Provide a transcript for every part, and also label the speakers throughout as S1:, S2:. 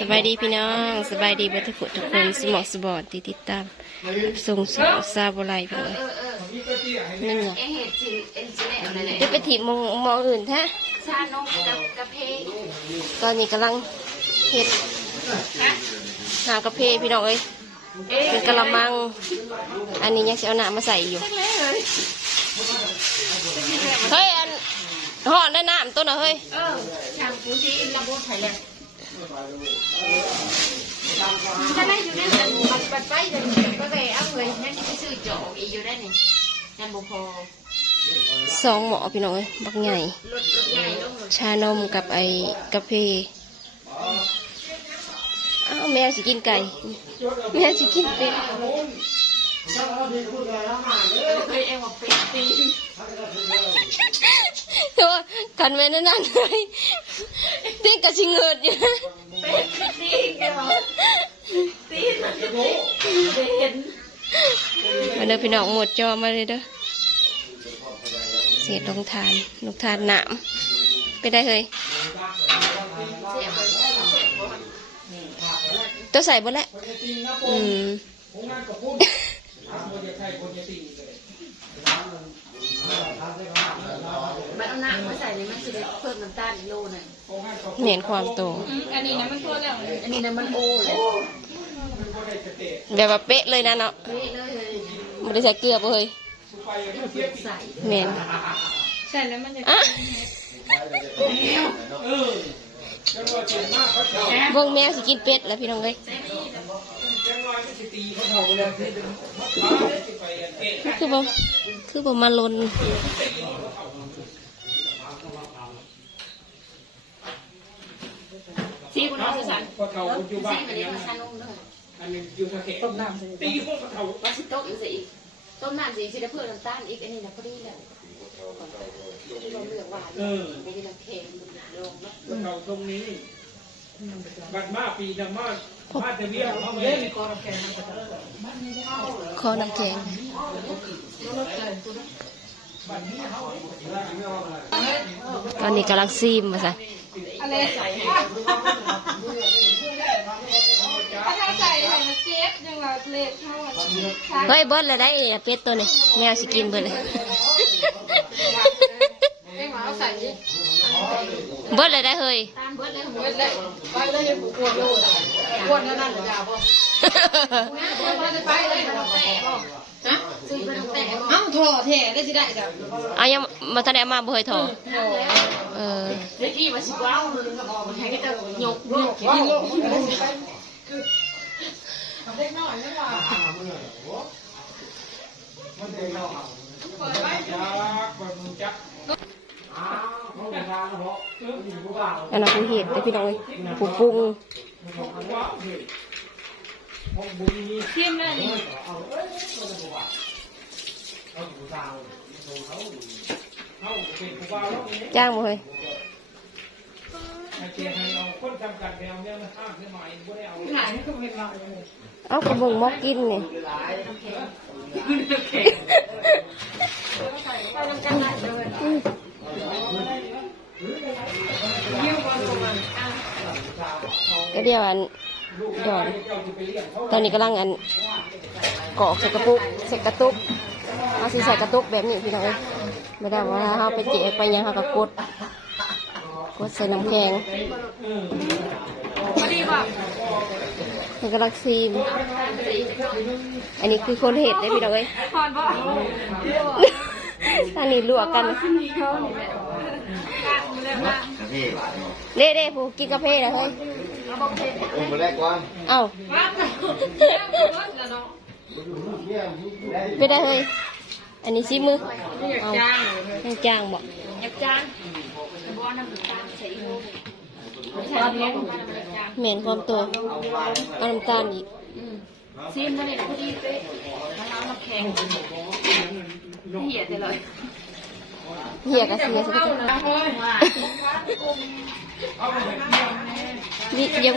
S1: สบายดีพี่น้องสบายดีบัทุกคนทุกคนสมองสบอดติดติดตามส่งสาวซาบไลพี่น้องนั่นไง
S2: เห็ดจิเอ็นจิเนอะไป
S1: ถีบมองมองอื่นแท้ตอนนี้กำลังเห็ดน้ำกาแฟพี่น้องเอ้ยเป็นกะละมัง อันนี้ยังจะเอาน้ำมาใส่อยู่เฮ้ยอันห่อได้น้ำตัวน่ะเฮ้ย
S2: เออชามกูที่ระไทยแลนด์ถ้าไม่อยู่ในนั้นมันปัดไปเลยก็เลยเอาเลยนั่นไปซื้อโจอีอยู่ได้นี่นั่นบุพอ
S1: สองหมอพี่น้องเอ้ยบักใหญ่ชานมกับไอ้กาแฟอ้าวแมวสิกินไก่ แมวสิกินเป็ด
S2: เอ็งว่าเป็นตี
S1: แต่ว่ากันไว้นั่นนั่นเลยเตีกระชิงเงิดอยู่
S2: เป็นตีแกบอตีมันจะเห็น
S1: มาเด้อพี่น้องหมดจอมาเลยเด้อเศษลงทานลงทานหนามไปได้เลยตัวใส่บ่แล้วอืม
S2: มันเอาหนักมาใส่เลยมันจะได้เพิ่มน้ำตาลอีกโลหนึง
S1: เน้นความโต
S2: อันนี้นะมันทั่วแล้วอันนี้นะมันโอเลย
S1: แบบว่าเป๊ะเลยนะเนาะ
S2: เฮ้ยเลยเลย
S1: ไม่ได้ใส่เกลือบ่เฮ้ย
S2: ใส่
S1: เน้น
S2: ใส่แล้วมันจะ
S1: อะวงแมวสิกินเป็ดแล้วพี่น้องเอ้ยคือบ่คือบ่มาลน
S2: ซีคุณน้องสุสัน
S3: พอเท่าอยู่บ้า
S2: ซี
S3: น
S2: มันนี้มาชานมด้วย
S3: อันนี้อยู่ทะเลต้มน้ำตีพวกเท่า
S2: มาสิโต๊ะอีกสิอีกต้มน้ำสิสิได้เพิ่มน้ำตาลอีกอันนี้นะพอดีแล้วที่เราเลือกหวาน
S3: เออ
S2: ไม่ได้ละเค็มลงแล้ว
S3: พอเท่าตรงนี้บัดมาปีดมามาจะเบี้ยเขาเล่นกอร์แกน
S1: คอน้ำแข็ง ตอนนี้กำลังซีมมาซะ
S2: อะไรใส่
S4: ถ้าเราใส่ใส่มาเจ็บยังว่าเล็ดเท่าอะ
S1: เฮ้ยเบิดเลยได้เอเป็ดตัวนี้แมวสิกินเบิดเลย
S4: เอ้ยหมาเอาใส่ดิ
S1: เบิดเลยได้เฮ้ย
S2: ตามเบิร์ดเลยหัว
S4: เว้ยเลยไปเลยยังปวดโลดอะปวดนั่นนั่นเลยจ้าบ่ไปเลยไปเลย ฮะ
S2: ซื้อเป็นแต่
S4: เอ้าโถแท้ได้สิได้จ้ะ
S1: เอายังมาทันได้เอามาบ่เฮ้ยทอเออ
S2: เมื่อกี้ว่าสิว้าวมันก็บอกมันให้ก็จะยกยก
S4: กินโลก
S3: จัก
S1: อันนั้นคือเห็ดแต่พี่น้องเอ้ยผูปรุง
S4: เทียมได้นี่
S3: เขาเป็นผู้บ่าวแล้วนี่
S1: จ้างบ่เฮ้ย
S3: เกียร์ให้เอาคนจำกัดแนวเนี่ยมันห้ามขึ้นมาอีกไม่ได้ เอา
S4: หลายนี่ก็เป็นหลย
S1: เอากระบุงมอกกินนี่
S4: ย
S1: ก็เดียวอันดอนตอนนี้กำลังอันกรอกใส่กระปุกใส่กระตุก เอาสิใส่กระตุกแบบนี้พี่น้องเอ้ยไม่ได้ว่าเฮาไปเจ๊ไปยังเฮาก็กด กดใส่น้ำแข็ง
S4: พอดีป่ะ
S1: มันกำลังซีม อันนี้คือคนเห็ดได้พี่น้องเอ้ย
S4: พอนป่ะ
S1: อันนี้ลวกกัน
S4: เด้
S1: เด้ผู้กินกาแฟแล้วเฮ้ย
S5: Ông vừa lấy con
S1: เอ้า
S4: บ้านแล้าะ
S1: ไปได้เฮ้ย อันนี้ซีมือเอา
S4: จ้างเลย
S1: ต้องจ้างบอก
S2: ยักจานบอน้ำตาลใส่อีกโลใส่เลี้ยงมาน้ำตาล
S1: เหม็นความตัวเอาน้ำตาลอีก
S2: ซีมมันเนี่ยพอดีเป๊ะมันเอาน้ำแข็งเหี้ยแต่เลย
S1: เหี่ยกับเสียสักที
S2: ว่า
S1: มียัง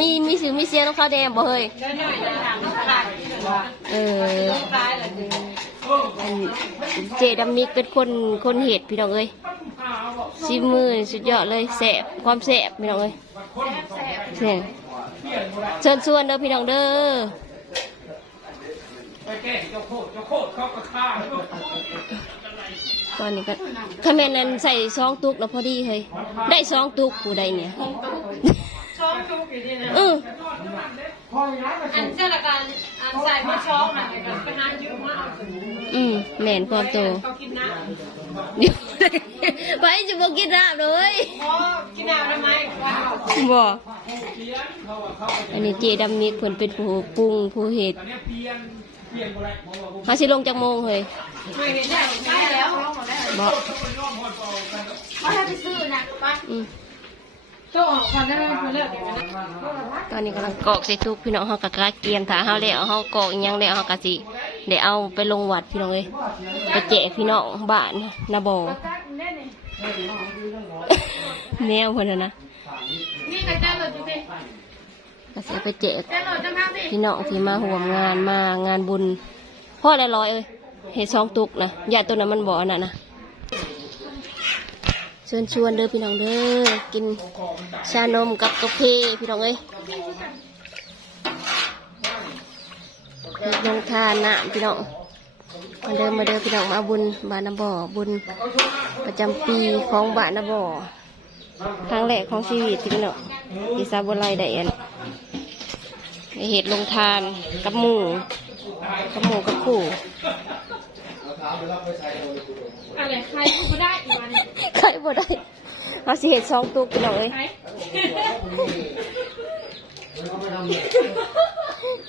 S1: มีมีสิวมีเสียต้องข้าวแดงบ่เฮ้ย
S4: ได้หน่อยได้หลังน้ำตาล
S1: เออ อันเจดำมิกเป็นคนคนเห็ดพี่น้องเอ้ยซีมือสุดยอดเลยแสบความแสบพี่น้องเอ้ย
S2: แซ่บ
S1: เนี่ย
S3: เชิ
S1: ญชวนเด้อพี่น้องเด้อ
S3: ต
S1: อนนี้ก็คาเมนนั้นใส่ซองตุกแล้วพอดีเฮ้ยได้ซองตุกผู้ใดเนี่ย
S4: ช้องทุกอยู่ดีนะ
S1: เออ
S4: อันเจ้าละกันอันใส่ไม่ช้องน่ะไปหายืมมาเอา
S1: อืมแม่นความโต
S4: เขากินน้ำ
S1: เดี๋ยวไปจะบอกกินราบเลย
S4: พอกินน้ำทำไมว้าว
S1: บอก
S3: เปลี่ยนเขาว่าเขา
S1: อันนี้เจดำมิกเพิ่นเป็นผู้ปรุงผู้เฮ็ด
S3: ตอนนี้เปลี่ยนเปลี่ยนหมดแล้วมองว่าผม
S1: เฮาสิลงจากโมงเฮ้ย
S4: ไม่เห็นได้ได้แล้ว
S1: บอก
S3: ย่อมหดเบากัน
S4: เขาจะไปซื้อนะไป
S1: อืม
S4: โจ้ออกกันได้ไหมเลิกกันนะ
S1: ตอนนี้กำลังกอกใส่ตุกพี่น้องเฮาก็กะเกียมถ้าเฮาแล้วเฮากอกอีหยังแล้วเฮาก็สิได้เอาไปลงวัดพี่น้องเอ้ยไปแจกพี่น้องบ้านนาบ่แมวเพิ่นน่ะนะ
S4: นี่ใครจ้างรถอยู่พี่
S1: ก็สิเอาไปแจก
S4: จ้างรถจังข้างพี่
S1: พี่น้องที่มาห่วมงานมางานบุญพ่อได้ร้อยเอ้ยเห็ดสองตุกนะยาตัวนั้นมันบ่อน่ะนะ เชิญชวนเด้อพี่น้องเด้อกินชานมกับกาแฟพี่น้องเอ้ยเฮ็ดลงทานน้ำพี่น้องมาเดิมมาเดิมพี่น้องมาบุญบานนาบ่อบุญประจำปีของบ้านนาบ่อครั้งแรกของชีวิตพี่น้องที่ซาบุไรได้อันเห็ดลงทานกับหมูกับหมูกับขู่
S4: อะไรใครพูได้อีกวัน
S1: บ่ได้เอาสิเห็ดซองตุกพี่น้องเอ้ย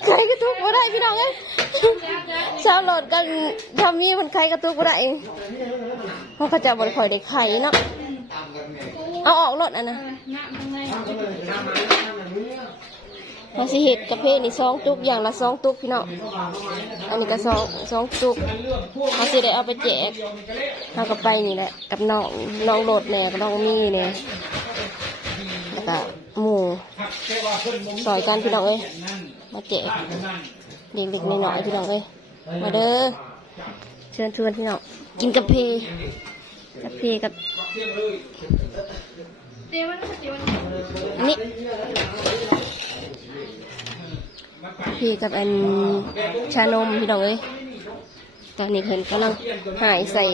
S1: ใครกระตุกบ่ได้พี่น้องเอ้ยชาวโหลดกันทำมีมันใครกระตุกบ่ได้เองเขาก็จะบ่ได้ค่อยได้ไข่เนาะเอาออกรถอันนะ
S4: น้ำทำไง
S1: เขาสิเห็ดกระเพานี่ซองตุกอย่างละซองตุกพี่น้องอันนี้ก็ซองซองตุกเขาสิได้เอาไปแจกเขาก็ไปนี่แหละกับน้องน้องโหลดแน่กับน้องมีเนี่ยแล้วก็หมู
S3: แค่ว่าเพิ่นบ่มี
S1: ซอยกันพี่น้องเอ้ย
S3: นั่น
S1: มาแจก
S3: นั่น
S1: เด็กๆน้อยๆพี่น้องเอ้ยมาเด้อเชิญชวนพี่น้องกินกาแฟกาแฟกับ
S3: เที่ยงเลย
S4: เดี๋ยวมันก็เดี๋ยวมัน
S1: อันนี้
S3: มาไป
S1: กาแฟกับอันชานมพี่น้องเอ้ยตอนนี้เพิ่นกำลังหายใส่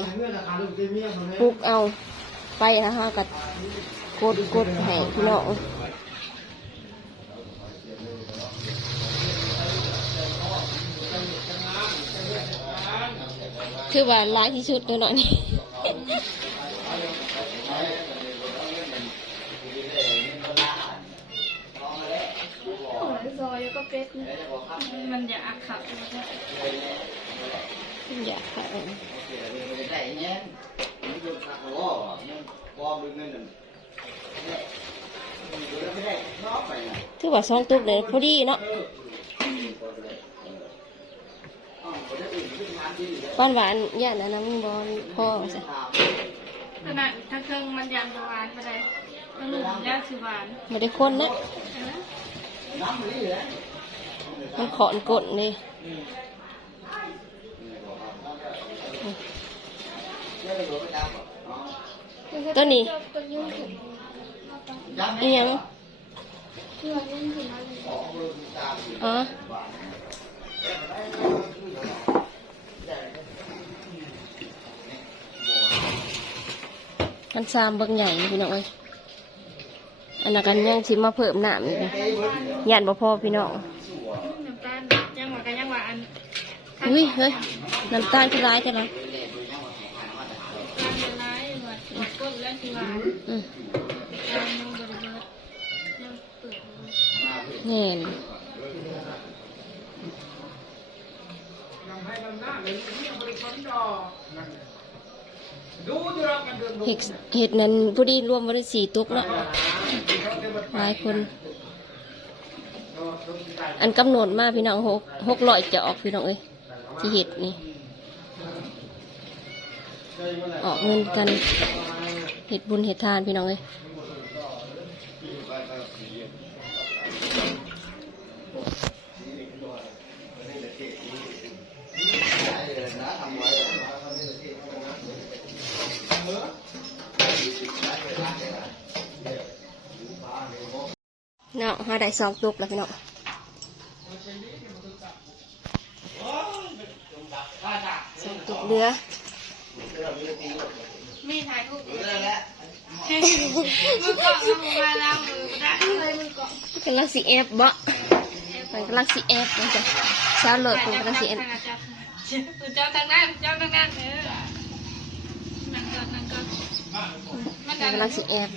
S1: ปุกเอาไปนะคะกับกดกดให้พี่น้องคือว่าร้ายที่สุดเลยเนาะนี่
S4: ซอยก็เป็ดมันอยากขับ
S1: อยากค่ะ
S2: ได้เงี้ยมันโดนขัดล้อมัน ปลอมด้วยเงินนั่นไม่ได้นอกไปนะ
S1: ถือว่าซองตุกเลยพอดีเนาะบ้านหวานย่านอันนั้นบอลพ่อใช่
S4: ขนาดทั้งเครื่องมันยันหวานไปเลยทั้งลูกย่างสิหวาน
S1: ไม่ได้คนนะมันขอนกดเลยตัวนี้อีหยั งอ๋อมันซามเบิ่งใหญ่พี่น้องเอ้ยอันนั้นกันยังชิมมาเพิ่มน้ำอีกนะย่านบ่พอพี่น้อง
S4: น้ำตาลยังหวานกันยังหวาน
S1: อุ้ยเฮ้ยน้ำตาลที่ร้ายจังเลย
S4: ตาลละลายหวานก้นแล้วสิหวาน เน
S3: เห
S1: ตุเหตุนั้นผู้ดีร่วมบริได้สี่ตุกเนาะหลายคน อันกำหนดมาพี่น้องหกหกลอยจะออกพี่น้องเอ้ยที่เหตุนี่ ออกเงินกัน เห็ดบุญเห็ดทานพี่น้องเอ้ยเนาะห้าได้สองตุกแล้วพี่น้องสองตุกเรือ
S4: มีถ่ายรูป
S2: นั่นแหละ
S4: มือกล่องเอามาแล้วมือได้เลยมือกล่อง
S1: กำลังสีแอบบ่มันกำลังสีแอบมันจะเช้าเลยผมกำลังสีแอบ
S4: เจ้าทางนั้นเจ้าทางนั้นเออนั่งก่อนนั่งก่อนมัน
S1: มันกำลังสีแอบ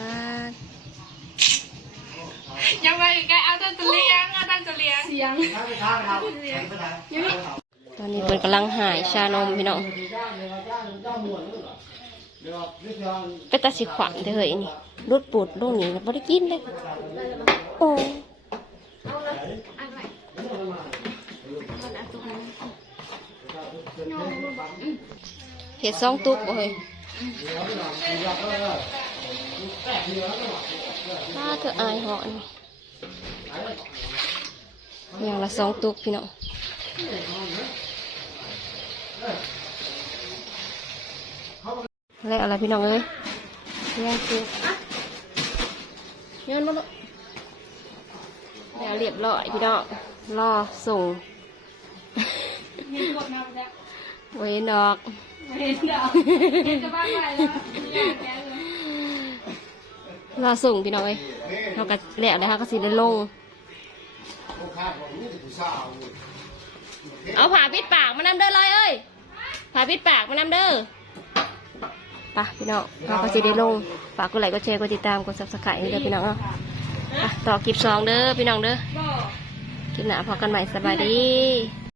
S1: อ่า
S4: ยังไงแกเอาตั้งแต่เลี้ยงเอาตั้งแต่เลี้ยงเสียง
S1: ตอนนี้เป็นกำลังหายชานมพี่น้องเป็นตาสีขวัญเด้อเฮ้ยนี่รถปูดลงนี่ไม่ได้กินเลยโอ้เห็ดซองตุกบ่เฮ้ยถ้าเธออายเหาะนี่อย่างละสองตุกพี่น้อง แล้วอะไรพี่น้องเอ้ยเรียงคือเงินมาแล้วแล้วเรียบร้อยพี่น้องรอส่งเวนดอกรอส่งพี่น้องเอ้ยเราก็แล้วเลยค่ะก็สิได้ลง เอาผ่าปิดปากมานำเด้อเลยเอ้ยผ่าปิดปากมานำเด้อไปะพี่น้องเราก็จะได้ลงฝากกดไลค์กดแชร์กดติดตามกดซับสไครต์ให้เด้อพี่น้องเนาะไปต่อคลิปสองเด้อพี่น้องเด้อคลิปหน้าพอกันใหม่สบายดี